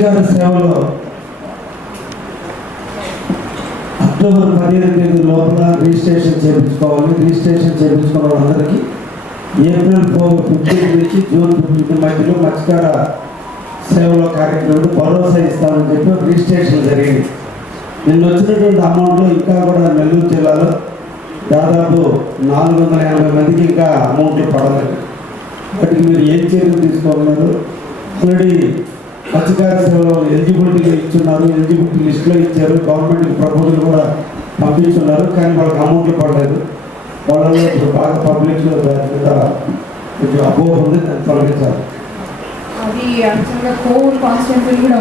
మత్స్యకార సేవలో అక్టోబర్ 15 తేదీ లోపల రిజిస్ట్రేషన్ చేయించుకోవాలి. రిజిస్ట్రేషన్ చేయించుకున్న వాళ్ళందరికీ ఏప్రిల్ 15 నుంచి జూన్ 15 మధ్యలో మత్స్యకార సేవలో కార్యక్రమం భరోసా ఇస్తామని చెప్పి రిజిస్ట్రేషన్ జరిగింది. నిన్న వచ్చినటువంటి అమౌంట్లో ఇంకా కూడా నెల్లూరు జిల్లాలో దాదాపు 480 మందికి ఇంకా అమౌంట్లు పడలేదు. వాటికి మీరు ఏం చర్యలు తీసుకోగలరు? ఆల్రెడీ మత్స్యకార సేవలో ఎలిజిబిలిటీ ఇచ్చున్నారు, ఎలిజిబిలిటీ లిస్టులో ఇచ్చారు, గవర్నమెంట్కి ప్రపోజల్ కూడా పంపించున్నారు, కానీ వాళ్ళకి అమౌంట్లు పడలేదు. వాళ్ళలో ఇప్పుడు బాగా పబ్లిక్లో దాని మీద కొంచెం అపోహ ఉంది, దాన్ని తొలగించాలి. అది యాక్చువల్గా కోవిడ్ కాన్స్టెంట్ కూడా